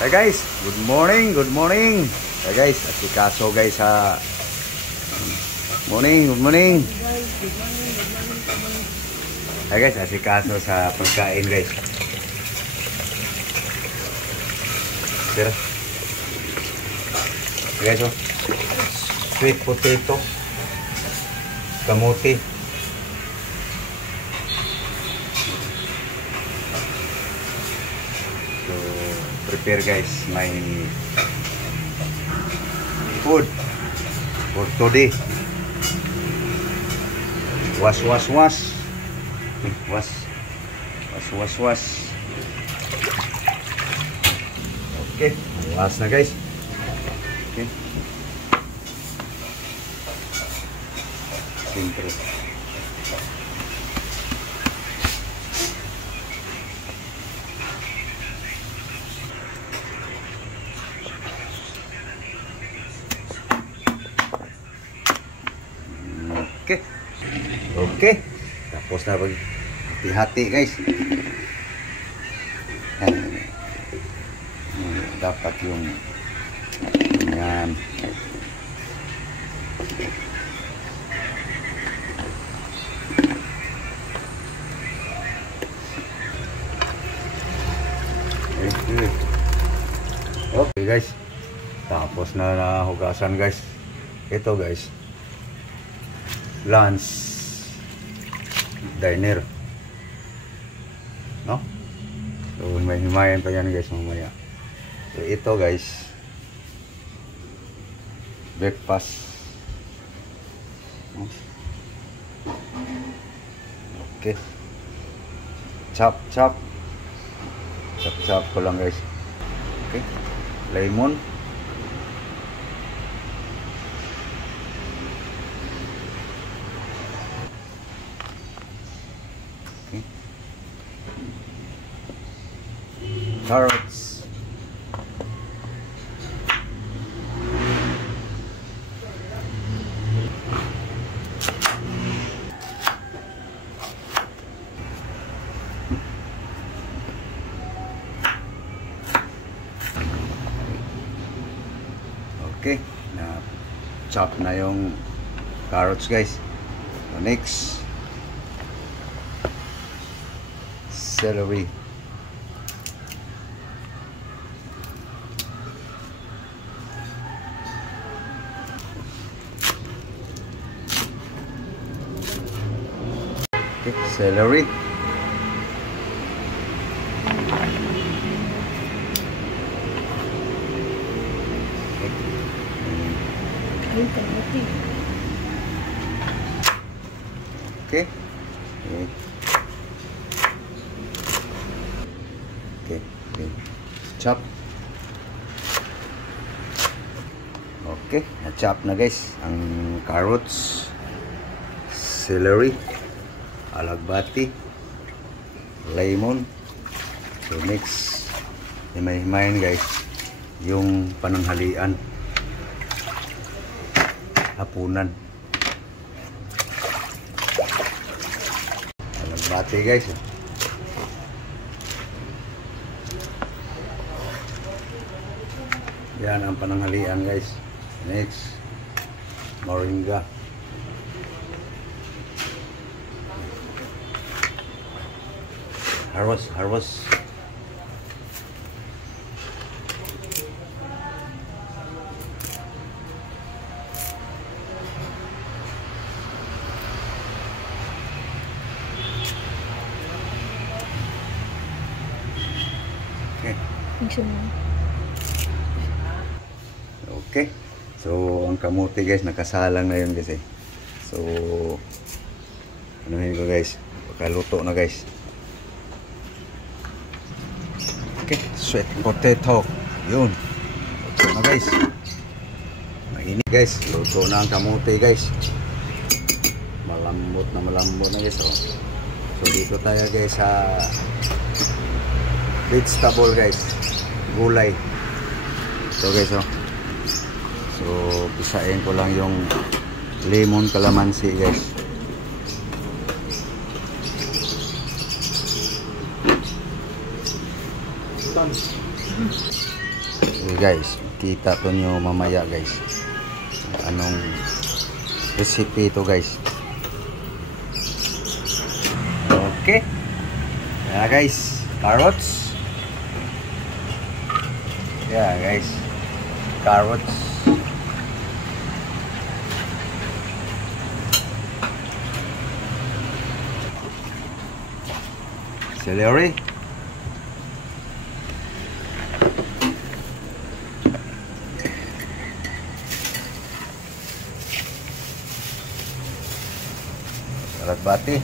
Hey guys, good morning, good morning. Hey guys, asikaso guys sa morning, good morning. Hey guys, asikaso sa pagkain guys. Tira. Hey guys, oh. Sweet potato, kamuti. Prepare guys my food for today. Wash. Okay, wash na guys. Okay. Simple. Okay. Tapos na hati-hati guys. Dapat yung yan. Okay guys. Tapos na nahugasan guys. Ito guys. Lunch diner, no? So may himayan pa yan guys mamaya. So ito guys, breakfast, no? Okay, chop ko lang guys. Okay, lemon, carrots, okay, na chop na yung carrots guys. So next, celery. Okay, celery. Okay. Okay. Chop. Okay, na-chop na guys ang carrots, celery, alagbati, lemon. So next, himay-himayin guys yung pananghalian, hapunan. Alagbati guys. Yan ang pananghalian guys. Next, moringa. Harvest. Okay. Okay. So, ang kamuti guys, nakasalang na yun guys eh. So, anuhin ko guys. Pagkaluto na guys. Okay, sweet potato. Yun. Luto na guys. Mainit guys. Luto na ang kamuti guys. Malambot na guys. Oh. So, dito tayo guys sa vegetable guys. Gulay. So guys oh. So, pisain ko lang yung lemon, kalamansi guys. So guys, kita to nyo mamaya guys. Anong recipe ito guys. Okay. Yan guys, carrots. Yeah guys, carrots. Celery. Salad bati.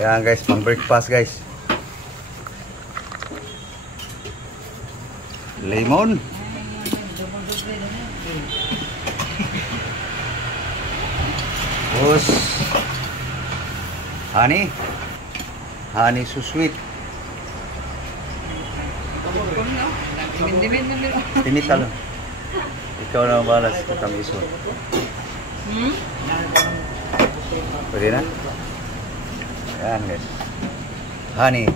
Yan guys, pang breakfast guys. Lemon. Tapos honey. Honey so sweet. Tinita lang. Ikaw na balas itong iso. Pwede na? Ayan guys. Honey.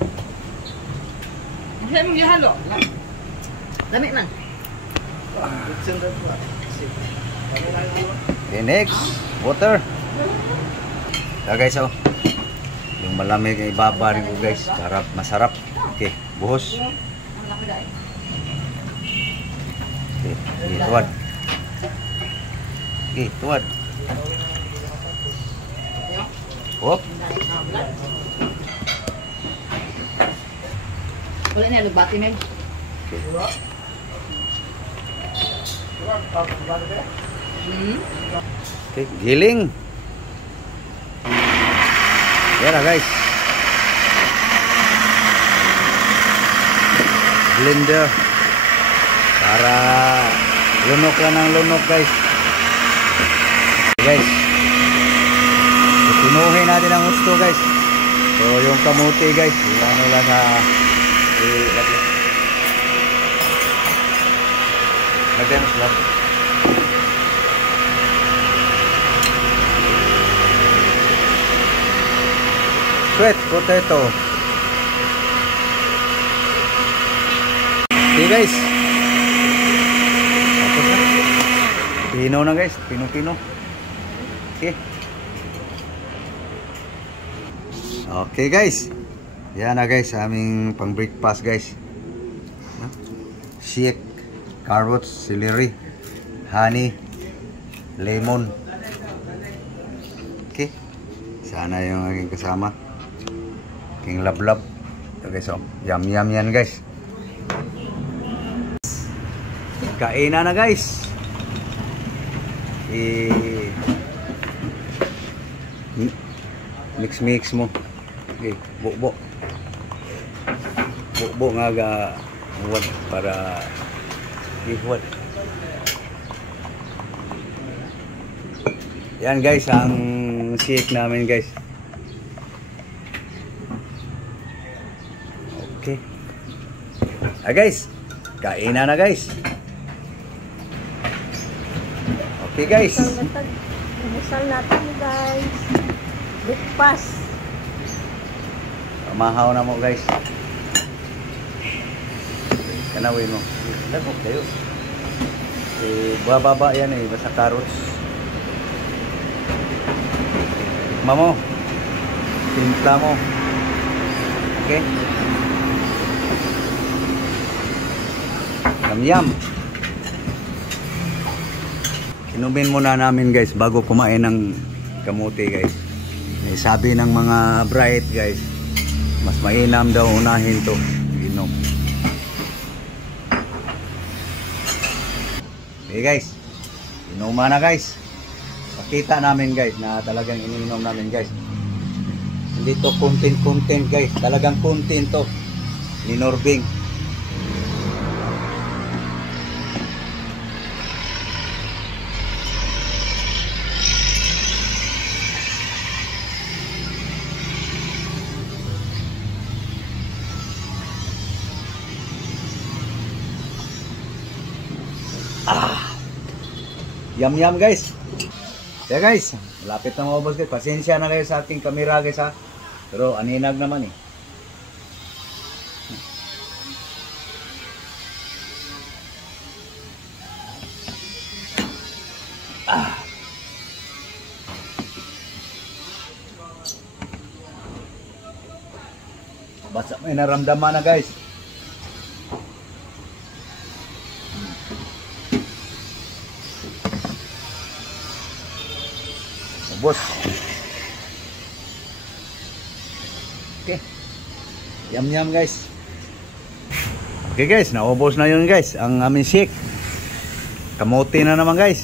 Hindi mo ihalo. Dami na. Okay, next. Water. So guys, oh. Yung malamig ay ibaba rin ko guys. Para masarap. Okay, buhos. Okay, tuwad. Okay, tuwad. Hop. Wala na, lugbati men. Okay, giling. Yan na guys. Blender. Para lunok lang ng lunok guys. Guys. Pinuhin natin ang gusto guys. So yung kamuti guys. Ano lang sa lagyan mo sila. Sweet potato. Okay guys. Tapos na. Pino na guys. Pino-pino. Okay. Okay guys. Yan na guys. Aming pang breakfast guys. Shake. Carrots. Celery. Honey. Lemon. Okay. Sana yung aking kasama. King lab-lab. Okay, so yum yan guys. Kainan na guys. Mix mo. Okay, bukbo nga ga huwag para ihuwag. Yan guys ang shake namin guys. Okay. Guys, kainan na guys. Okay guys. Umusal natin guys. Breakfast. Mahaw na mo guys. Kanawin mo. Lagok kayo. Bababa yan eh. Basta carrots. Tikma mo. Timpla mo. Okay. Yum. Inumin muna namin guys bago kumain ng kamuti guys. Sabi ng mga bright guys, mas mainam daw unahin to inom. Okay guys, inuman na guys. Pakita namin guys na talagang ininom namin guys. Hindi to content guys, talagang content to ni Norbing. Yum guys. Yeah guys, malapit na maubos guys. Pasensya na kayo sa ating camera guys ha. Pero aninag naman eh. Basta may naramdaman na guys. Ubos. Okay. Yum guys. Okay guys, naubos na yun guys. Ang aming shake. Kamote na naman guys.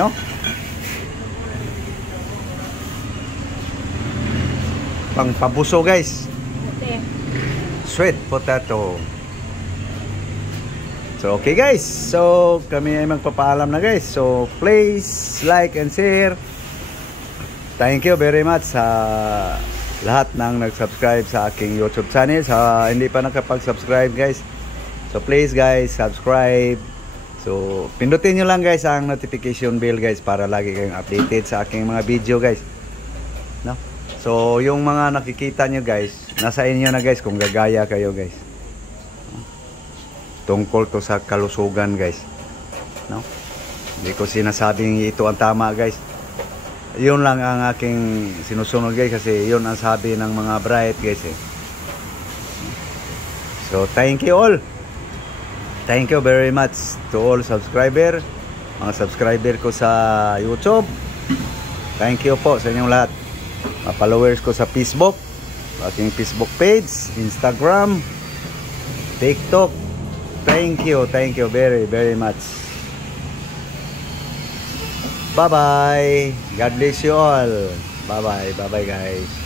No? Pang pabuso guys. Ate. Sweet potato. So okay guys. So kami ay magpapaalam na guys. So please like and share. Thank you very much sa lahat ng nag-subscribe sa aking YouTube channel. Sa hindi pa nakapag-subscribe guys. So please guys, subscribe. So pindutin nyo lang guys ang notification bell guys para lagi kayong updated sa aking mga video guys. No? So yung mga nakikita nyo guys, nasa inyo na guys kung gagaya kayo guys. Tungkol to sa kalusugan guys. No? Hindi ko sinasabing ito ang tama guys. Yun lang ang aking sinusunod guys kasi yun ang sabi ng mga bright guys eh. So thank you all. Thank you very much to all subscriber. Mga subscriber ko sa YouTube. Thank you po sa inyong lahat. Mga followers ko sa Facebook, aking Facebook page, Instagram, TikTok. Thank you very very much. Bye bye. God bless you all. Bye bye guys.